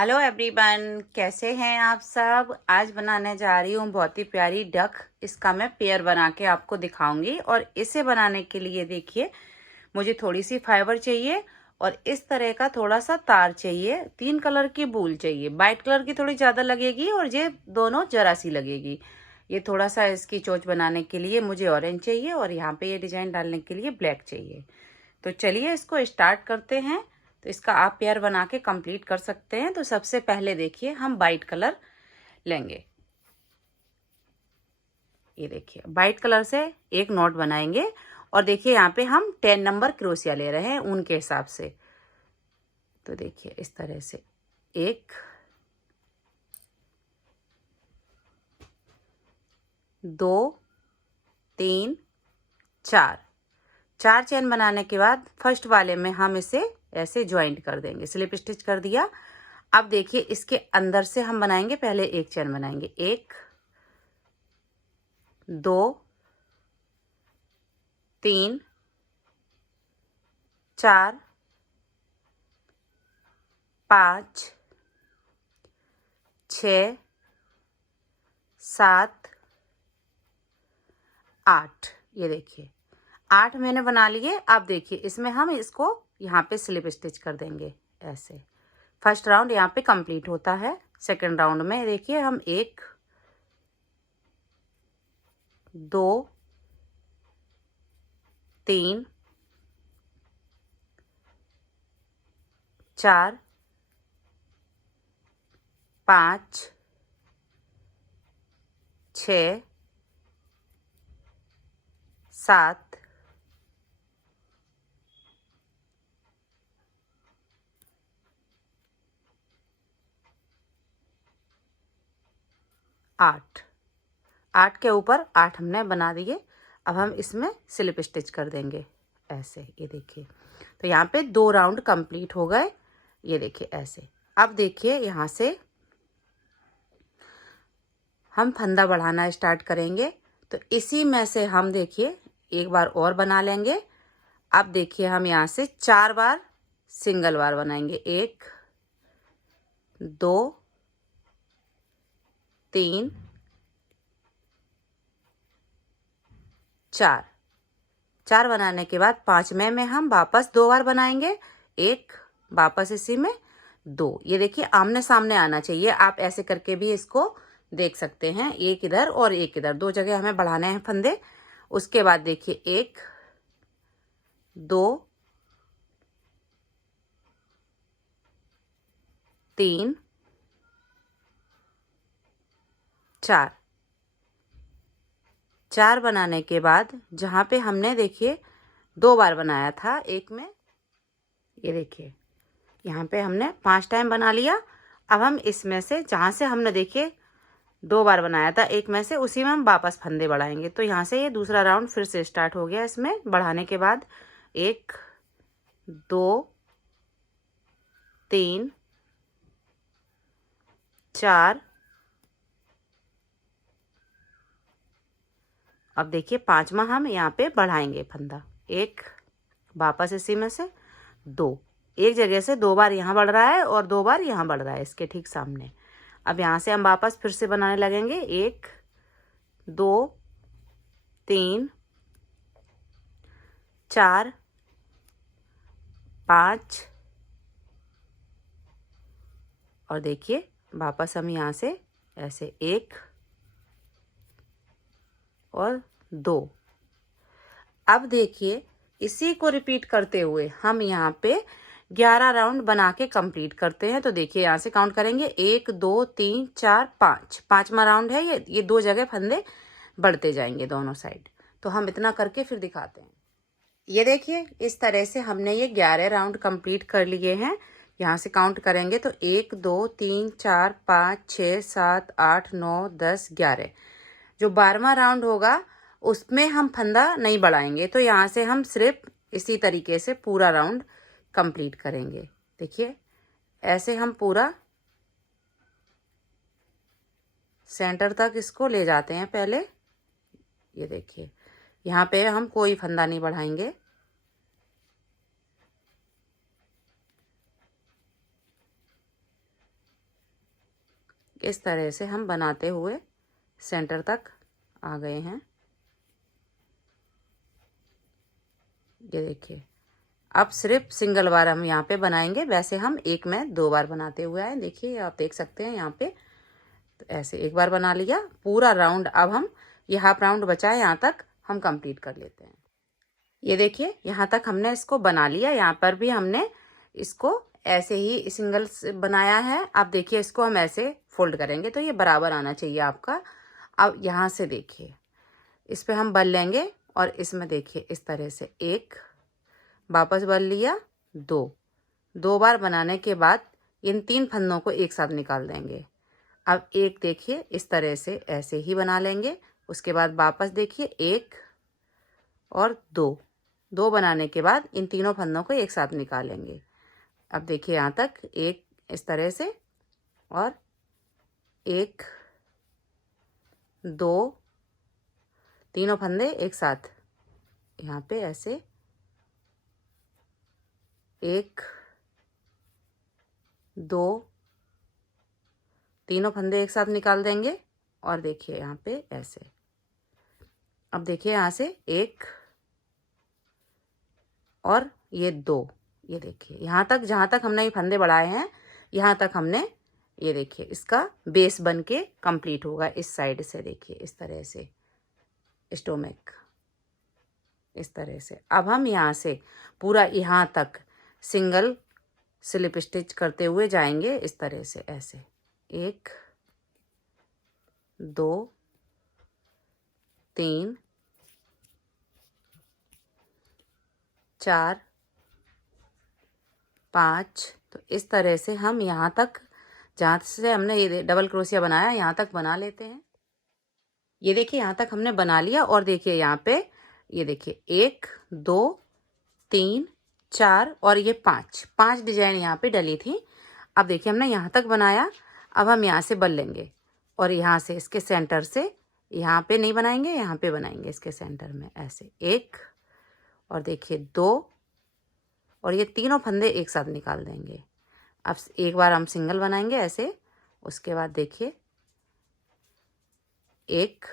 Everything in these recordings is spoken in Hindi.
हेलो एवरीवन, कैसे हैं आप सब। आज बनाने जा रही हूँ बहुत ही प्यारी डक। इसका मैं पेयर बना के आपको दिखाऊंगी। और इसे बनाने के लिए देखिए, मुझे थोड़ी सी फाइबर चाहिए और इस तरह का थोड़ा सा तार चाहिए। 3 कलर की बूल चाहिए। वाइट कलर की थोड़ी ज़्यादा लगेगी और ये दोनों जरा सी लगेगी। ये थोड़ा सा इसकी चोंच बनाने के लिए मुझे ऑरेंज चाहिए और यहाँ पे ये डिजाइन डालने के लिए ब्लैक चाहिए। तो चलिए इसको स्टार्ट करते हैं। तो इसका आप पेयर बना के कंप्लीट कर सकते हैं। तो सबसे पहले देखिए, हम वाइट कलर लेंगे। ये देखिए, वाइट कलर से एक नॉट बनाएंगे और देखिए यहाँ पे हम 10 नंबर क्रोशिया ले रहे हैं ऊन के हिसाब से। तो देखिए इस तरह से 1 2 3 4 4 चेन बनाने के बाद फर्स्ट वाले में हम इसे ऐसे ज्वाइंट कर देंगे, स्लिप स्टिच कर दिया। अब देखिए इसके अंदर से हम बनाएंगे, पहले एक चेन बनाएंगे, 1 2 3 4 5 6 7 8। ये देखिए 8 मैंने बना लिए। अब देखिए इसमें हम इसको यहाँ पे स्लिप स्टिच कर देंगे ऐसे। फर्स्ट राउंड यहाँ पे कंप्लीट होता है। सेकंड राउंड में देखिए हम 1 2 3 4 5 6 7 8 8 के ऊपर 8 हमने बना दिए। अब हम इसमें स्लिप स्टिच कर देंगे ऐसे। ये देखिए, तो यहाँ पे 2 राउंड कंप्लीट हो गए। ये देखिए ऐसे। अब देखिए यहाँ से हम फंदा बढ़ाना स्टार्ट करेंगे। तो इसी में से हम देखिए एक बार और बना लेंगे। अब देखिए हम यहाँ से 4 बार सिंगल बार बनाएंगे, 1 2 3 4। 4 बनाने के बाद 5वें में हम वापस 2 बार बनाएंगे, 1 वापस इसी में 2। ये देखिए आमने सामने आना चाहिए। आप ऐसे करके भी इसको देख सकते हैं, एक इधर और एक इधर, 2 जगह हमें बढ़ाने हैं फंदे। उसके बाद देखिए 1 2 3 4। 4 बनाने के बाद जहाँ पे हमने देखिए 2 बार बनाया था एक में, ये देखिए यहाँ पे हमने 5 टाइम बना लिया। अब हम इसमें से जहाँ से हमने देखिए 2 बार बनाया था एक में से, उसी में हम वापस फंदे बढ़ाएंगे। तो यहाँ से ये दूसरा राउंड फिर से स्टार्ट हो गया। इसमें बढ़ाने के बाद 1 2 3 4। अब देखिए 5वां हम यहाँ पे बढ़ाएंगे फंदा, 1 वापस इसी में से 2। एक जगह से 2 बार यहाँ बढ़ रहा है और 2 बार यहाँ बढ़ रहा है इसके ठीक सामने। अब यहाँ से हम वापस फिर से बनाने लगेंगे, 1 2 3 4 5। और देखिए वापस हम यहाँ से ऐसे 1 और 2। अब देखिए इसी को रिपीट करते हुए हम यहाँ पे 11 राउंड बना के कंप्लीट करते हैं। तो देखिए यहाँ से काउंट करेंगे, 1 2 3 4 5। 5वां राउंड है ये 2 जगह फंदे बढ़ते जाएंगे दोनों साइड। तो हम इतना करके फिर दिखाते हैं। ये देखिए इस तरह से हमने ये 11 राउंड कंप्लीट कर लिए हैं। यहाँ से काउंट करेंगे तो 1 2 3 4 5 6 7 8 9 10 11। जो 12वां राउंड होगा उसमें हम फंदा नहीं बढ़ाएंगे। तो यहाँ से हम सिर्फ इसी तरीके से पूरा राउंड कंप्लीट करेंगे। देखिए ऐसे हम पूरा सेंटर तक इसको ले जाते हैं पहले। ये देखिए यहाँ पे हम कोई फंदा नहीं बढ़ाएंगे। इस तरह से हम बनाते हुए सेंटर तक आ गए हैं। ये देखिए, अब सिर्फ सिंगल बार हम यहाँ पे बनाएंगे। वैसे हम एक में 2 बार बनाते हुए आए। देखिए आप देख सकते हैं यहाँ पे, तो ऐसे एक बार बना लिया पूरा राउंड। अब हम ये हाफ राउंड बचा है, यहाँ तक हम कंप्लीट कर लेते हैं। ये देखिए यहाँ तक हमने इसको बना लिया। यहाँ पर भी हमने इसको ऐसे ही सिंगल बनाया है। अब देखिए इसको हम ऐसे फोल्ड करेंगे तो ये बराबर आना चाहिए आपका। अब यहाँ से देखिए इस पे हम बल लेंगे और इसमें देखिए इस तरह से एक वापस बल लिया, 2 बार बनाने के बाद इन 3 फंदों को एक साथ निकाल देंगे। अब एक देखिए इस तरह से ऐसे ही बना लेंगे। उसके बाद वापस देखिए 1 और 2 बनाने के बाद इन तीनों फंदों को एक साथ निकालेंगे। अब देखिए यहाँ तक एक इस तरह से और 1 2 तीनों फंदे एक साथ यहाँ पे ऐसे 1 2 तीनों फंदे एक साथ निकाल देंगे। और देखिए यहाँ पे ऐसे। अब देखिए यहाँ से 1 और ये 2। ये देखिए यहाँ तक, जहाँ तक हमने ये फंदे बढ़ाए हैं यहाँ तक हमने, ये देखिए इसका बेस बन के कंप्लीट होगा। इस साइड से देखिए इस तरह से स्टोमक इस तरह से। अब हम यहाँ से पूरा यहाँ तक सिंगल स्लिप स्टिच करते हुए जाएंगे इस तरह से ऐसे 1 2 3 4 5। तो इस तरह से हम यहाँ तक, जहाँ से हमने ये डबल क्रोशिया बनाया यहाँ तक बना लेते हैं। ये देखिए यहाँ तक हमने बना लिया। और देखिए यहाँ पे ये देखिए 1 2 3 4 और ये 5 डिजाइन यहाँ पे डली थी। अब देखिए हमने यहाँ तक बनाया। अब हम यहाँ से बल लेंगे और यहाँ से इसके सेंटर से, यहाँ पे नहीं बनाएंगे, यहाँ पे बनाएंगे इसके सेंटर में ऐसे 1 और देखिए 2 और ये तीनों फंदे एक साथ निकाल देंगे। अब एक बार हम सिंगल बनाएंगे ऐसे। उसके बाद देखिए 1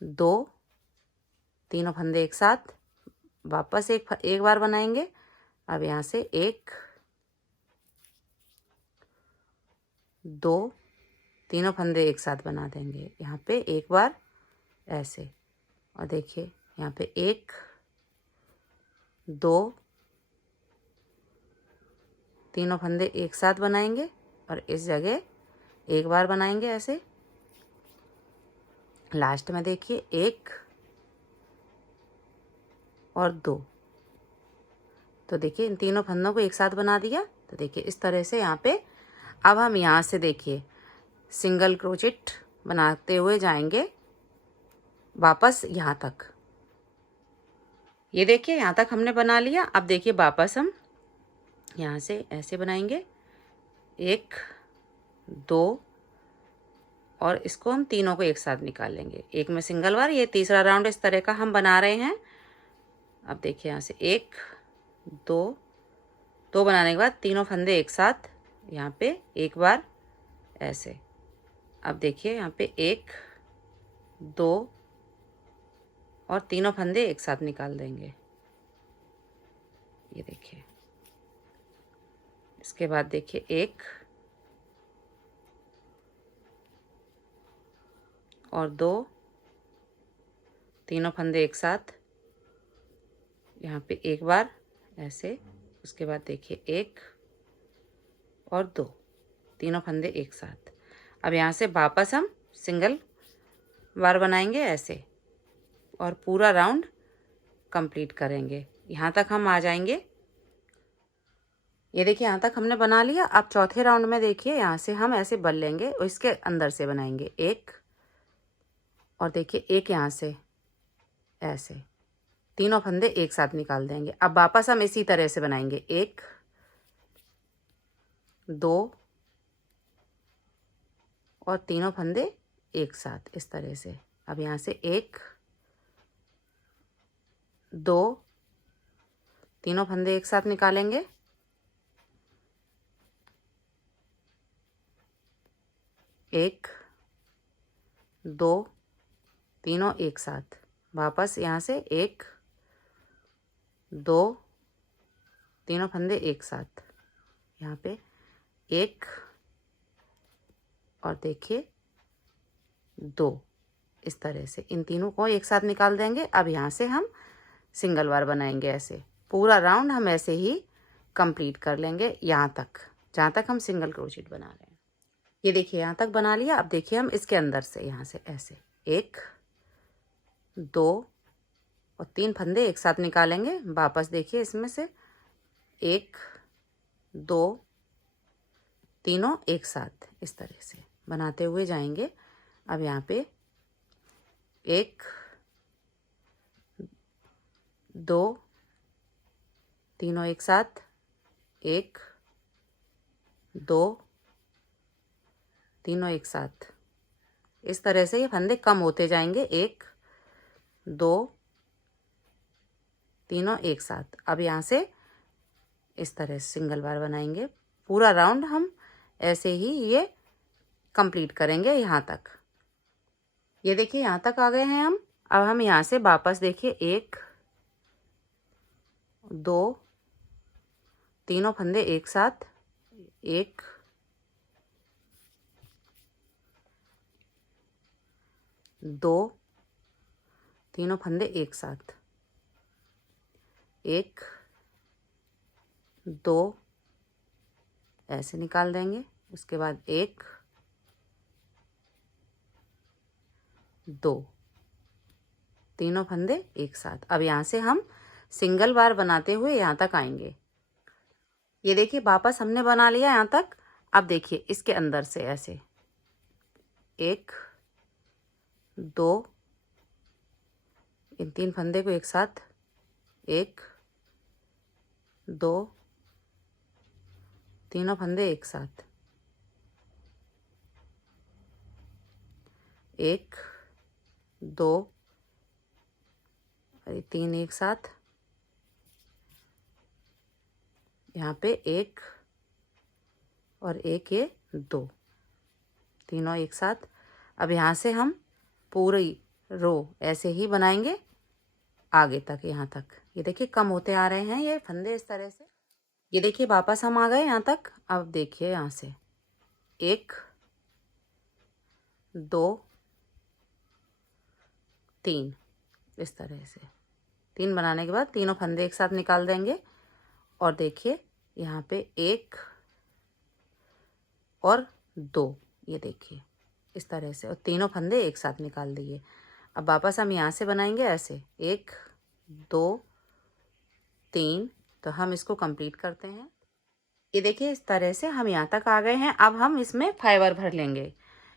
2 तीनों फंदे एक साथ, वापस एक बार बनाएंगे। अब यहाँ से 1 2 तीनों फंदे एक साथ बना देंगे यहाँ पे एक बार ऐसे। और देखिए यहाँ पे 1 2 तीनों फंदे एक साथ बनाएंगे और इस जगह एक बार बनाएंगे ऐसे। लास्ट में देखिए 1 और 2। तो देखिए इन तीनों फंदों को एक साथ बना दिया। तो देखिए इस तरह से यहाँ पे। अब हम यहाँ से देखिए सिंगल क्रोचेट बनाते हुए जाएंगे वापस यहाँ तक। ये देखिए यहाँ तक हमने बना लिया। अब देखिए वापस हम यहाँ से ऐसे बनाएंगे 1 2 और इसको हम तीनों को एक साथ निकालेंगे एक में सिंगल बार। ये तीसरा राउंड इस तरह का हम बना रहे हैं। अब देखिए यहाँ से 1 2 बनाने के बाद तीनों फंदे एक साथ यहाँ पे एक बार ऐसे। अब देखिए यहाँ पे 1 2 और तीनों फंदे एक साथ निकाल देंगे। ये देखिए इसके बाद देखिए 1 और 2 तीनों फंदे एक साथ यहाँ पे एक बार ऐसे। उसके बाद देखिए 1 और 2 तीनों फंदे एक साथ। अब यहाँ से वापस हम सिंगल बार बनाएंगे ऐसे और पूरा राउंड कंप्लीट करेंगे। यहाँ तक हम आ जाएंगे। ये देखिए यहाँ तक हमने बना लिया। अब चौथे राउंड में देखिए यहाँ से हम ऐसे बल लेंगे और इसके अंदर से बनाएंगे 1 और देखिए 1 यहाँ से ऐसे तीनों फंदे एक साथ निकाल देंगे। अब वापस हम इसी तरह से बनाएंगे 1 2 और तीनों फंदे एक साथ इस तरह से। अब यहाँ से 1 2 तीनों फंदे एक साथ निकालेंगे एक, दो, तीनों एक साथ। वापस यहाँ से एक, दो, तीनों फंदे एक साथ। यहाँ पे एक और देखिए दो, इस तरह से इन तीनों को एक साथ निकाल देंगे। अब यहाँ से हम सिंगल बार बनाएंगे। ऐसे पूरा राउंड हम ऐसे ही कंप्लीट कर लेंगे, यहाँ तक जहाँ तक हम सिंगल क्रोचेट बना रहे हैं। ये देखिए यहाँ तक बना लिया। अब देखिए हम इसके अंदर से यहाँ से ऐसे एक, दो और तीन फंदे एक साथ निकालेंगे। वापस देखिए इसमें से एक, दो, तीनों एक साथ इस तरह से बनाते हुए जाएंगे। अब यहाँ पे एक, दो, तीनों एक साथ, एक, दो, तीनों एक साथ। इस तरह से ये फंदे कम होते जाएंगे। एक, दो, तीनों एक साथ। अब यहाँ से इस तरह से सिंगल बार बनाएंगे। पूरा राउंड हम ऐसे ही ये कंप्लीट करेंगे यहाँ तक। ये देखिए यहाँ तक आ गए हैं हम। अब हम यहाँ से वापस देखिए एक, दो, तीनों फंदे एक साथ, एक, दो, तीनों फंदे एक साथ, एक, दो, ऐसे निकाल देंगे। उसके बाद एक, दो, तीनों फंदे एक साथ। अब यहाँ से हम सिंगल बार बनाते हुए यहाँ तक आएंगे। ये देखिए वापस हमने बना लिया यहाँ तक। अब देखिए इसके अंदर से ऐसे एक, दो, इन तीन फंदे को एक साथ, एक, दो, तीनों फंदे एक साथ, एक, दो, तीन एक साथ, यहाँ पे एक और एक, ये दो, तीनों एक साथ। अब यहाँ से हम पूरी रो ऐसे ही बनाएंगे आगे तक, यहाँ तक। ये देखिए कम होते आ रहे हैं ये फंदे इस तरह से। ये देखिए वापस हम आ गए यहाँ तक। अब देखिए यहाँ से एक, दो, तीन, इस तरह से तीन बनाने के बाद तीनों फंदे एक साथ निकाल देंगे। और देखिए यहाँ पे एक और दो, ये देखिए इस तरह से, और तीनों फंदे एक साथ निकाल दिए। अब वापस हम यहाँ से बनाएंगे ऐसे एक, दो, तीन। तो हम इसको कंप्लीट करते हैं। ये देखिए इस तरह से हम यहाँ तक आ गए हैं। अब हम इसमें फाइबर भर लेंगे,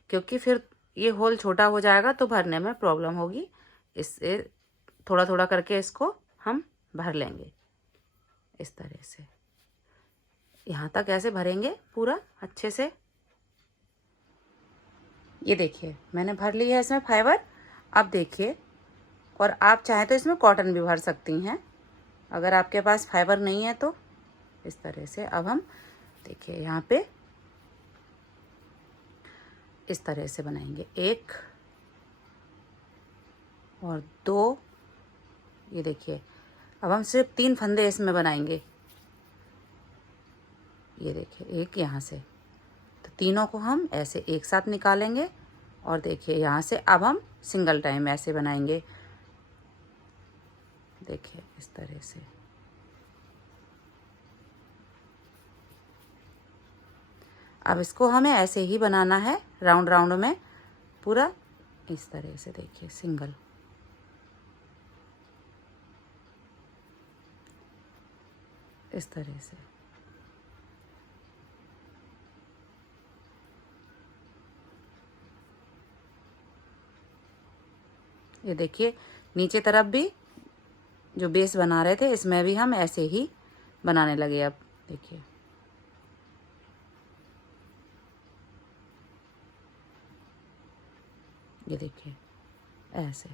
क्योंकि फिर ये होल छोटा हो जाएगा तो भरने में प्रॉब्लम होगी। इससे थोड़ा थोड़ा करके इसको हम भर लेंगे इस तरह से। यहाँ तक ऐसे भरेंगे पूरा अच्छे से। ये देखिए मैंने भर लिया है इसमें फाइबर। अब देखिए, और आप चाहें तो इसमें कॉटन भी भर सकती हैं, अगर आपके पास फाइबर नहीं है तो। इस तरह से अब हम देखिए यहाँ पे इस तरह से बनाएंगे एक और दो। ये देखिए अब हम सिर्फ तीन फंदे इसमें बनाएंगे। ये देखिए एक यहाँ से, तो तीनों को हम ऐसे एक साथ निकालेंगे। और देखिए यहाँ से अब हम सिंगल टाइम ऐसे बनाएंगे। देखिए इस तरह से। अब इसको हमें ऐसे ही बनाना है राउंड राउंड में पूरा इस तरह से। देखिए सिंगल, इस तरह से। ये देखिए नीचे तरफ भी जो बेस बना रहे थे इसमें भी हम ऐसे ही बनाने लगे। अब देखिए ये देखिए ऐसे।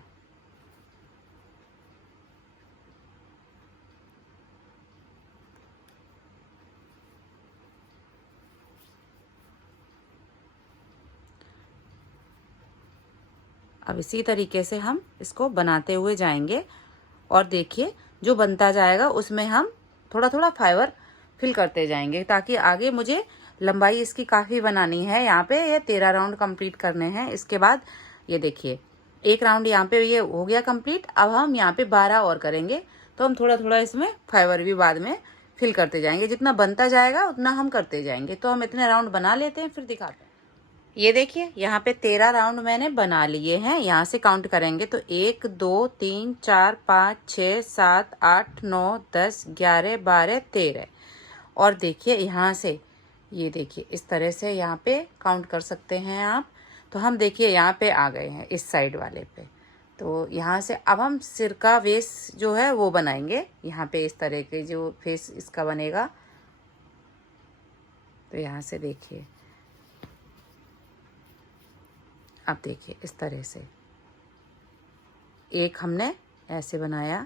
अब इसी तरीके से हम इसको बनाते हुए जाएंगे और देखिए जो बनता जाएगा उसमें हम थोड़ा थोड़ा फाइबर फिल करते जाएंगे, ताकि आगे मुझे लंबाई इसकी काफ़ी बनानी है। यहाँ पे ये 13 राउंड कंप्लीट करने हैं। इसके बाद ये देखिए एक राउंड यहाँ पे ये हो गया कंप्लीट। अब हम यहाँ पे 12 और करेंगे, तो हम थोड़ा थोड़ा इसमें फाइबर भी बाद में फिल करते जाएंगे। जितना बनता जाएगा उतना हम करते जाएंगे। तो हम इतने राउंड बना लेते हैं, फिर दिखाते हैं। ये देखिए यहाँ पे 13 राउंड मैंने बना लिए हैं। यहाँ से काउंट करेंगे तो 1 2 3 4 5 6 7 8 9 10 11 12 13। और देखिए यहाँ से ये देखिए इस तरह से यहाँ पे काउंट कर सकते हैं आप। तो हम देखिए यहाँ पे आ गए हैं इस साइड वाले पे। तो यहाँ से अब हम सिर का वेस जो है वो बनाएंगे। यहाँ पे इस तरह के जो फेस इसका बनेगा। तो यहाँ से देखिए, अब देखिए इस तरह से एक हमने ऐसे बनाया,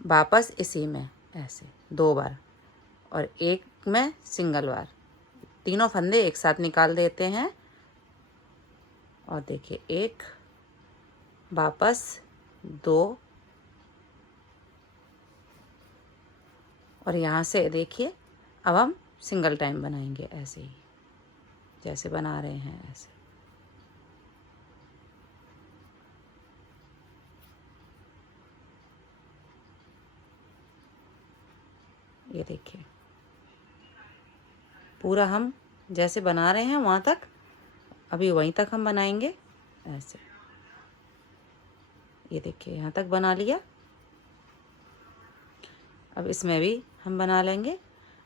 वापस इसी में ऐसे 2 बार और एक में सिंगल बार, तीनों फंदे एक साथ निकाल देते हैं। और देखिए एक, वापस 2 और यहाँ से देखिए अब हम सिंगल टाइम बनाएंगे ऐसे ही जैसे बना रहे हैं ऐसे। ये देखिए पूरा हम जैसे बना रहे हैं वहाँ तक, अभी वहीं तक हम बनाएंगे ऐसे। ये देखिए यहाँ तक बना लिया। अब इसमें भी हम बना लेंगे।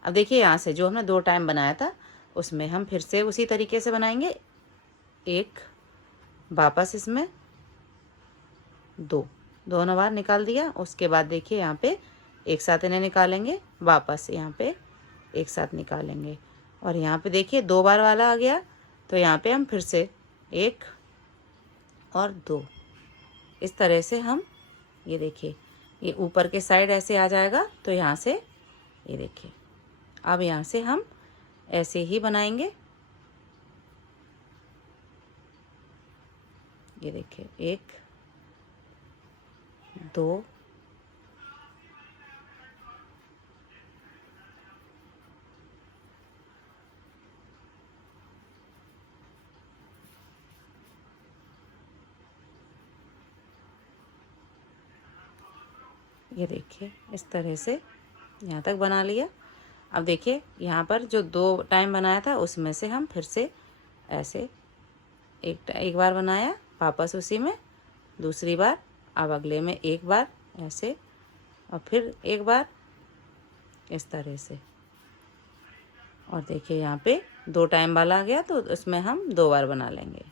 अब देखिए यहाँ से जो हमने 2 टाइम बनाया था उसमें हम फिर से उसी तरीके से बनाएंगे। एक, वापस इसमें 2, दोनों बार निकाल दिया। उसके बाद देखिए यहाँ पे एक साथ इन्हें निकालेंगे, वापस यहाँ पे एक साथ निकालेंगे। और यहाँ पे देखिए 2 बार वाला आ गया, तो यहाँ पे हम फिर से 1 और 2 इस तरह से हम, ये देखिए ये ऊपर के साइड ऐसे आ जाएगा। तो यहाँ से ये देखिए अब यहाँ से हम ऐसे ही बनाएंगे। ये देखिए 1 2 ये देखिए इस तरह से यहाँ तक बना लिया। अब देखिए यहाँ पर जो 2 टाइम बनाया था उसमें से हम फिर से ऐसे एक बार बनाया, वापस उसी में दूसरी बार, अब अगले में एक बार ऐसे और फिर एक बार इस तरह से। और देखिए यहाँ पे 2 टाइम वाला आ गया तो उसमें हम 2 बार बना लेंगे।